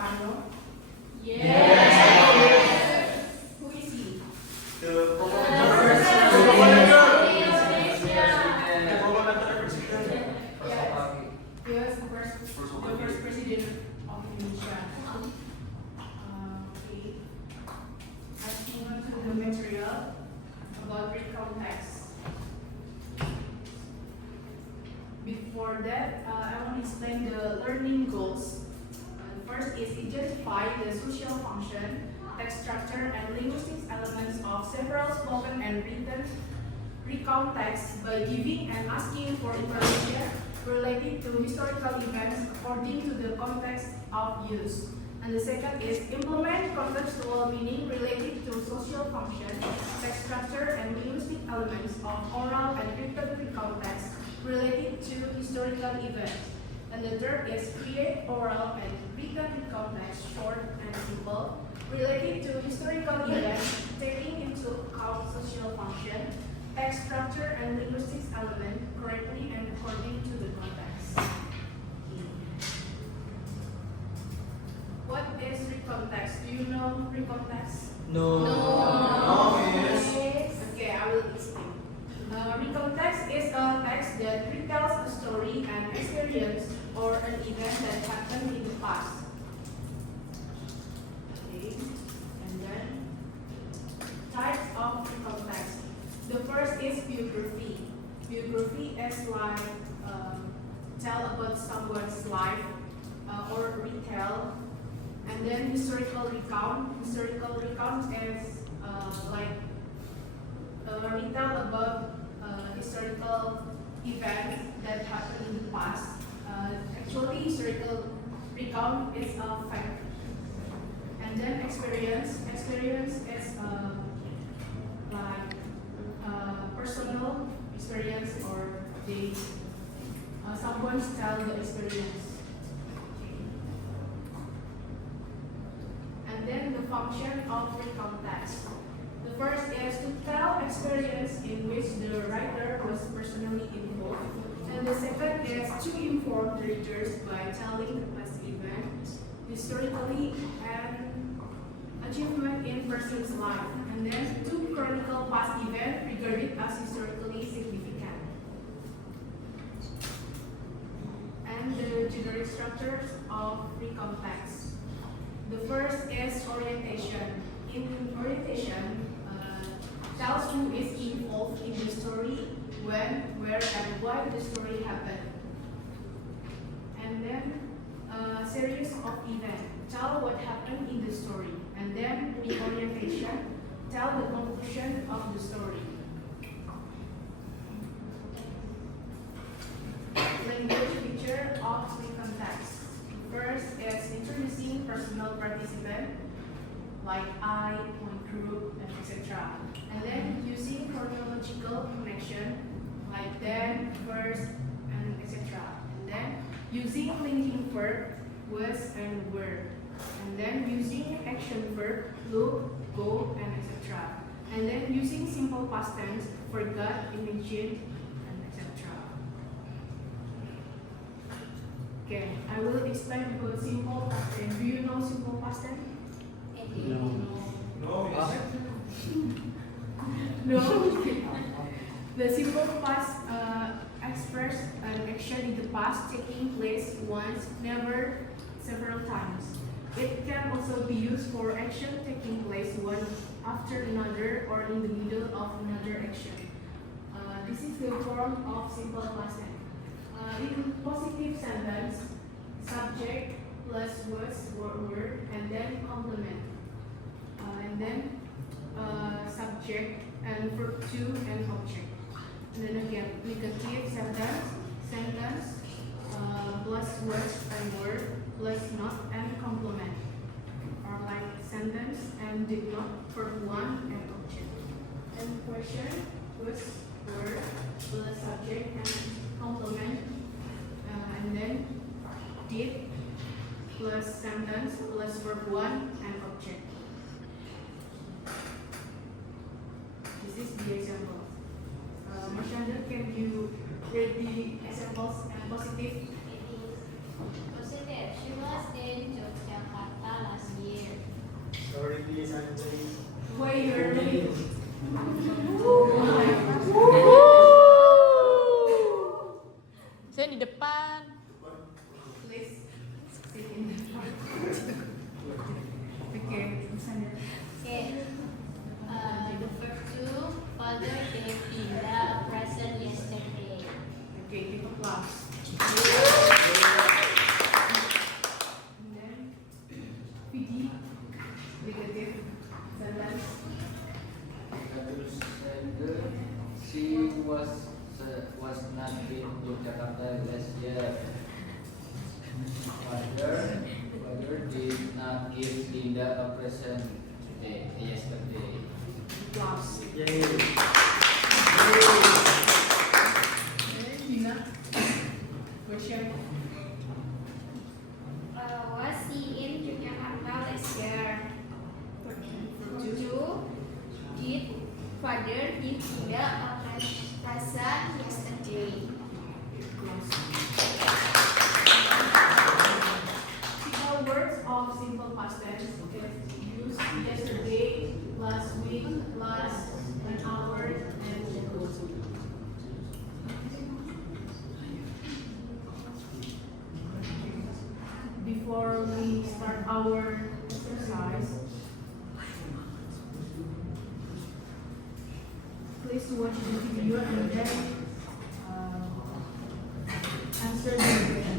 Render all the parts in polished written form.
Soekarno? Yes. Who is he? The He was the first president of Indonesia. Okay. Let's move on to the material about recount text. Before that, I want to explain the learning goals. First is identify the social function, text structure, and linguistic elements of several spoken and written recount texts by giving and asking for information related to historical events according to the context of use. And the second is implement contextual meaning related to social function, text structure, and linguistic elements of oral and written recount texts related to historical events. And the third is create oral and written recount text short and simple related to historical events taking into account social function, text structure, and linguistic element correctly and according to the context. What is recount text? Do you know recount text? No. Yes. Okay, I will explain. Recount text is a text that retells a story, an experience, or an event that happened in the past. Okay, and then types of recount text. The first is biography. Biography is like tell about someone's life or retell. And then historical recount. Historical recount is like retell about historical events that happened in the past. Actually, historical recount is a fact. And then experience. Experience is like personal experience, or they someone's tell the experience. And then the function of recount text. The first is to tell experience in which the writer was personally involved. And the second is to inform the readers by telling the past event, historically, and achievement in person's life. And then to chronicle past event regarded as historically significant. And the generic structures of recount text. The first is orientation. In orientation, tells who is involved in the story, when, where, and why the story happened. And then series of events. Tell what happened in the story. And then reorientation. Tell the conclusion of the story. Language feature of recount text. First is introducing personal participant, like I, my group, and etc. And then using chronological connection, like then, first, and etc. And then using linking verb, was and were. And then using action verb, look, go, and etc. And then using simple past tense, forgot, imagined, and etc. Okay, I will explain about simple past tense. Do you know simple past tense? No. No, yes. No. The simple past express an action in the past taking place once, never, several times. It can also be used for action taking place one after another or in the middle of another action. This is the form of simple past tense. In positive sentence, subject plus was or were, and then complement. And then subject and verb to and object. And then again, negative sentence plus was and were plus not and complement. Or like sentence and did not, verb one and object. And question was were plus subject and complement. And then did plus sentence plus verb one and object. This is the example. Marshanda, can you read the examples and positive? Positive. She was in Yogyakarta. early. Saya di depan. Please sit in the front. Okay, Sandra. Okay. Number 2, Father gave Linda a present yesterday. Okay, give applause. And then, Vicky, negative sentence. She was not been to Jakarta last year. Father did not give Linda a present yesterday. Applause. Yay. And Gina, question. Was he in Jakarta last year? For Number two. 2, did Father give Linda a present yesterday? Simple words of simple past tense is used yesterday, last week, last, an hour, and ago. Before we start our exercise, please watch the video and then answer the question.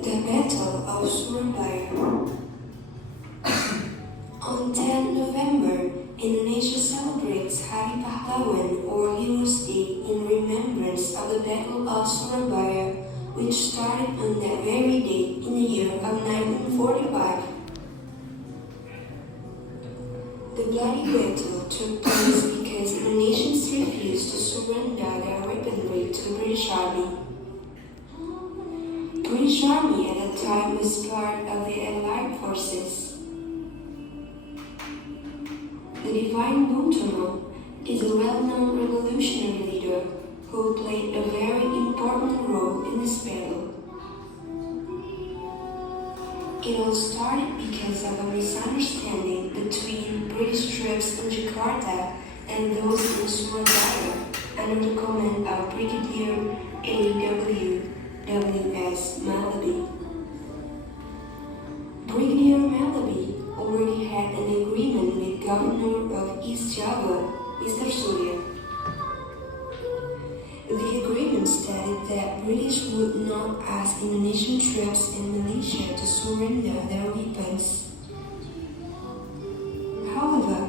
The Battle of Surabaya. On 10 November, Indonesia celebrates Hari Pahlawan or Heroes Day in remembrance of the Battle of Surabaya, which started on that very day in the year of 1945. The bloody battle took place because Indonesians refused to surrender their weaponry to the British Army. British Army at that time was part of the Allied forces. The Divine Bung Tomo is a well-known revolutionary leader who played a very important role in this battle. It all started because of a misunderstanding between British troops in Jakarta and those in Surabaya under the command of Brigadier A.W.S. Malabi. Brigadier Malabi already had an agreement with Governor of East Java, Mr. Surya. The agreement stated that British would not ask Indonesian troops and militia to surrender their weapons. However,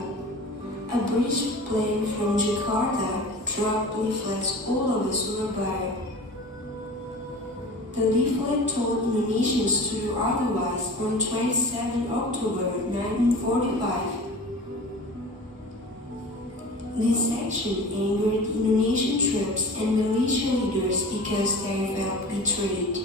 a British plane from Jakarta dropped leaflets all over Surabaya. The leaflet told Indonesians to do otherwise on 27 October 1945. This action angered Indonesian troops and militia leaders because they felt betrayed.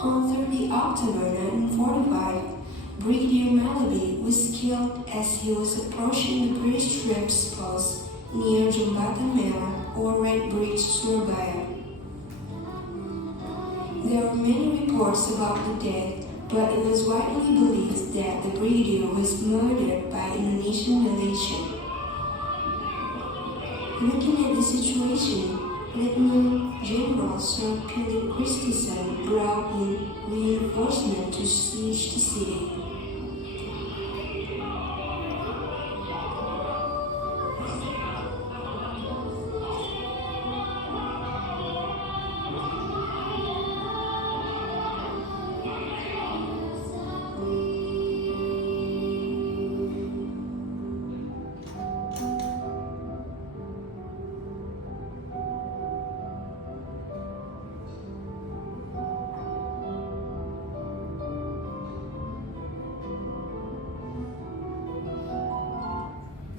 On 30 October 1945, Brigadier Malabi was killed as he was approaching the British troops' post near Jembatan Merah or Red Bridge, Surabaya. There were many reports about the death, but it was widely believed that the brigadier was murdered by Indonesian militia. Looking at the situation, Lieutenant General Sir Philip Christensen brought in reinforcements to siege the city.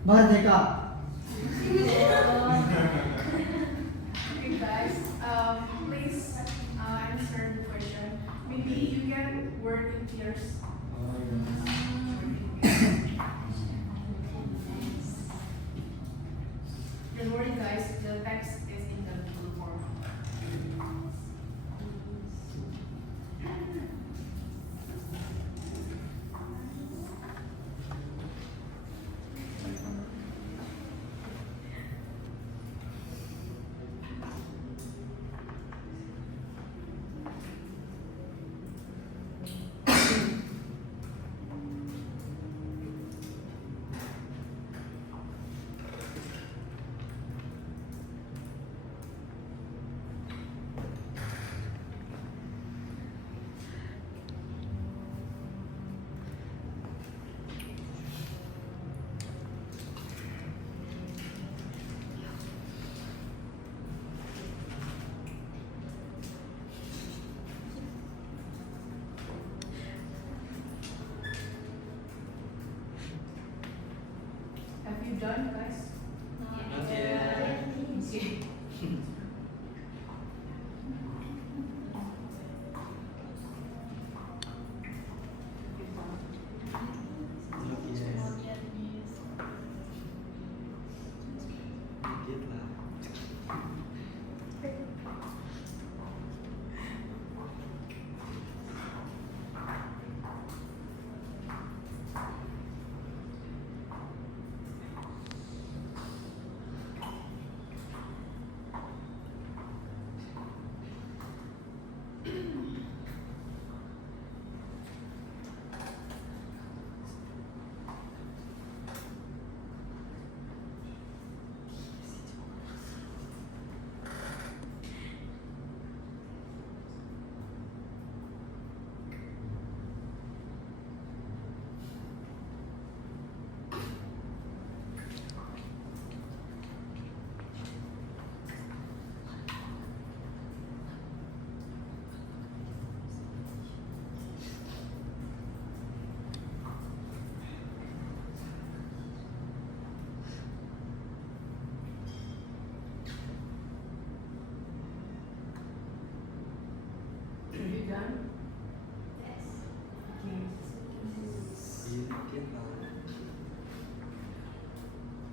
Merdeka. Okay, guys. Don't worry guys, the text is in the Google form. Have you done guys? Not yet. Okay. Not yet. Dikit lah. Have you done? Yes. Okay. Dikit lah.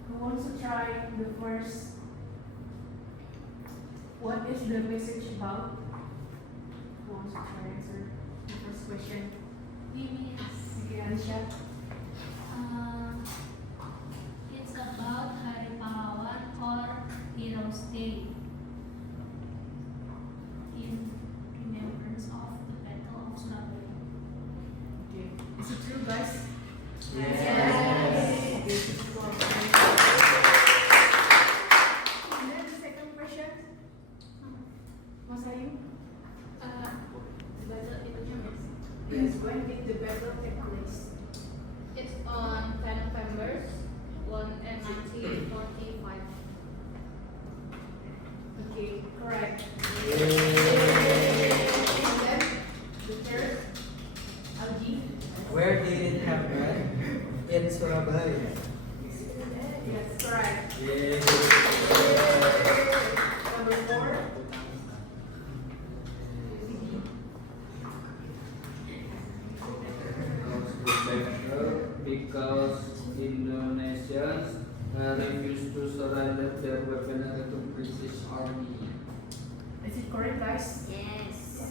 Who wants to try the first? What is the message about? Who wants to try answer the first question? Yes. Okay, Alicia. It's about Hari Pahlawan or Heroes Day in remembrance of the Battle of Surabaya. Okay. Is it true, guys? Yes. Okay, this is for- And then the second question, Mas Ayu. The battle Indonesian. Yes, when did the battle take place? It's on 10 November 1945. Okay, correct. Yay. And then the third, Algi. Where did it happen? In Surabaya. Yes, correct. Yay. Number four, Because Indonesians refused to surrender their weaponry to British Army. is it correct, guys? Yes.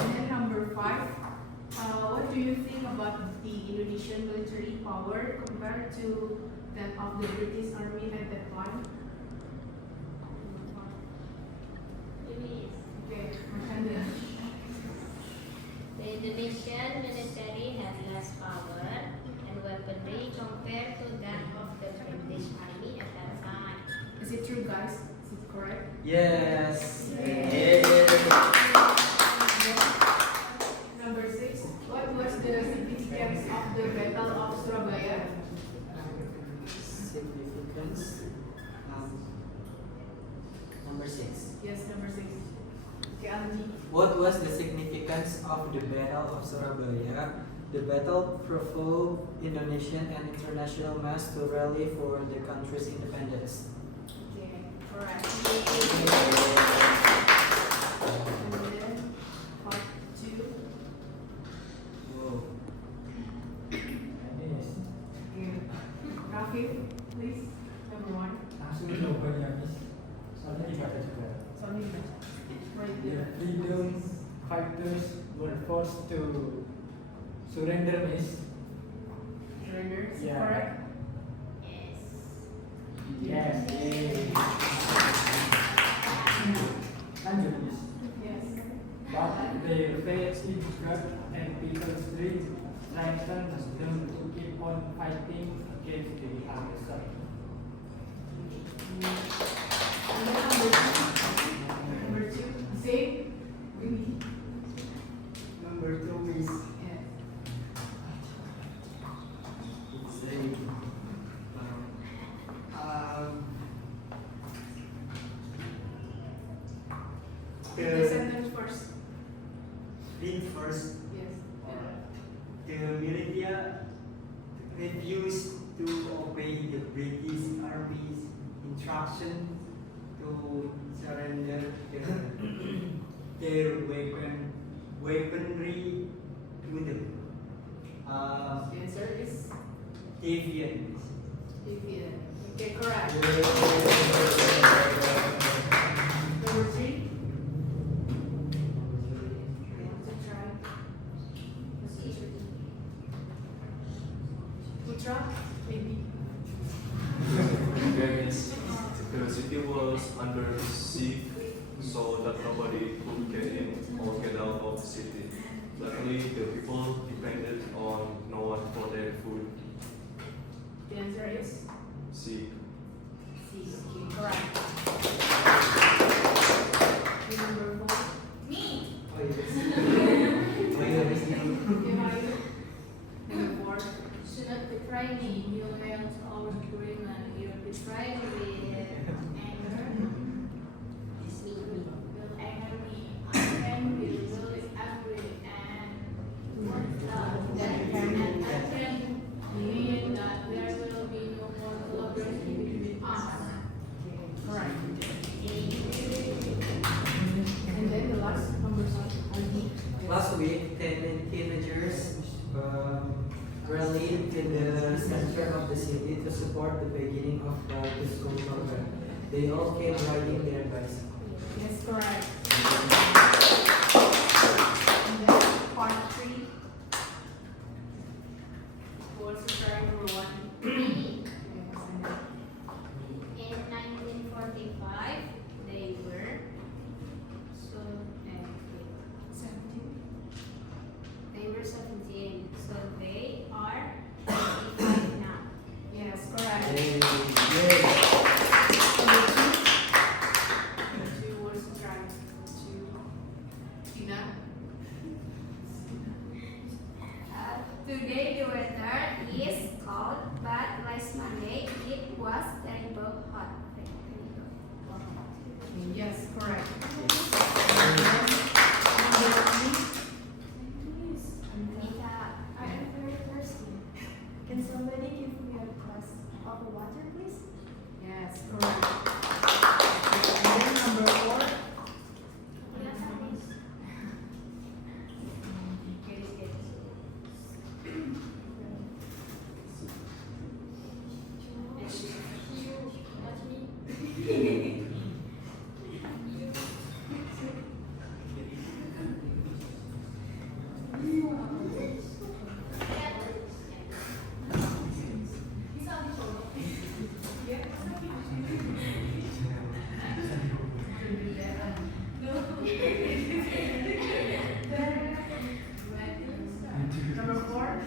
And then number five, what do you think about the Indonesian military power compared to that of the British Army at that time? Okay, Makanda. The Indonesian military had less power and weaponry compared to that of the British Army at that time. Is it true, guys? Is it correct? Yes. Yay. Yay. Number six, what was the significance of the Battle of Surabaya? Significance. Number 6. Yes, number six. Okay, Algi. What was the significance of the Battle of Surabaya? The battle provoked Indonesian and international mass to rally for the country's independence. Okay, correct. And then part two. Whoa. Okay. Hafif, please. Number 1. Langsung coba ya Miss. Soalnya dibaca juga. Sorry, right The there. freedom fighters were forced to surrender, Miss. Surrender, is it Yeah. correct? Yes. Lanjut, Miss. Yes. But their faith in God and people's strength strengthens them to keep on fighting against the aggressor. And then number 2, Zaid, Winnie. Number 2 is Yes. say Read the sentence first. read first. Yes. The militia refused to obey the British Army's instruction to surrender their weaponry to the The answer is deviants. defeated. Okay, correct. Number 3. Want to try? Putra, maybe. Yes, the city was under siege, so that nobody could get in or get out of the city. Luckily, the people depended on no one for their food. The answer is Siege. C. Okay, correct. Number 4. Me. Oh yes. Oh yes. Okay, Mayu. Number 4. Do not betray me. You went our agreement. You betrayed with anger. Will anger me. And will really angry and that can mean that there will be no more collaboration between us. Correct. And then the last number 6. Last week, 10 teenagers rallied in the center of the city to support the beginning of the school program. They all came riding their bicycles. Yes, correct. And then part 3. Who wants to try number 1? In 1945, they were so 17. they were 17, so they are 55 now. Yes, correct. Yay. Number 2. Who wants to try? 2. Tina. Today the weather is cold, but last Monday it was terrible hot. Yes, correct. Anita, I am very thirsty. Can somebody give me a glass of water, please? Yes, correct. And then number 4. Number 4.